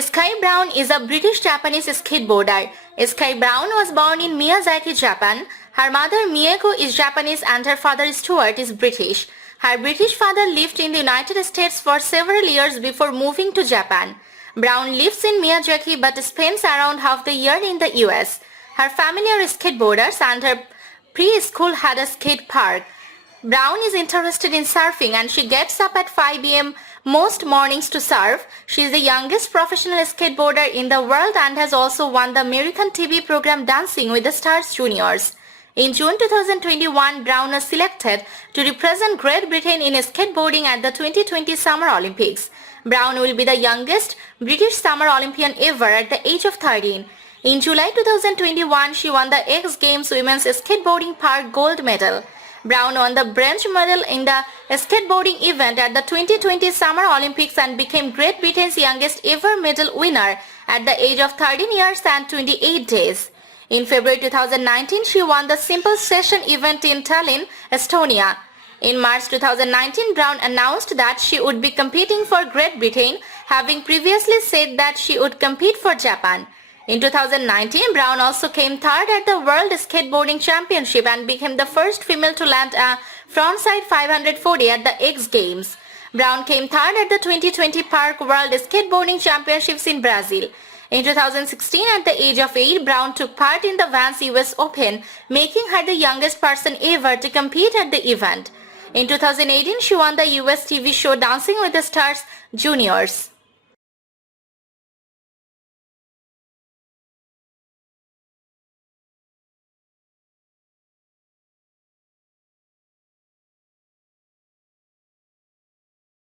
Sky Brown is a British-Japanese skateboarder. Sky Brown was born in Miyazaki, Japan. Her mother Mieko is Japanese and her father Stuart is British. Her British father lived in the United States for several years before moving to Japan. Brown lives in Miyazaki but spends around half the year in the US. Her family are skateboarders and her preschool had a skate park. Brown is interested in surfing and she gets up at 5 a.m. most mornings to surf. She is the youngest professional skateboarder in the world and has also won the American TV program Dancing with the Stars Juniors. In June 2021, Brown was selected to represent Great Britain in skateboarding at the 2020 Summer Olympics. Brown will be the youngest British Summer Olympian ever at the age of 13. In July 2021, she won the X Games Women's Skateboarding Park gold medal. Brown won the bronze medal in the skateboarding event at the 2020 Summer Olympics and became Great Britain's youngest ever medal winner at the age of 13 years and 28 days. In February 2019, she won the Simple Session event in Tallinn, Estonia. In March 2019, Brown announced that she would be competing for Great Britain, having previously said that she would compete for Japan. In 2019, Brown also came third at the World Skateboarding Championship and became the first female to land a frontside 540 at the X Games. Brown came third at the 2020 Park World Skateboarding Championships in Brazil. In 2016, at the age of 8, Brown took part in the Vans US Open, making her the youngest person ever to compete at the event. In 2018, she won the US TV show Dancing with the Stars Juniors.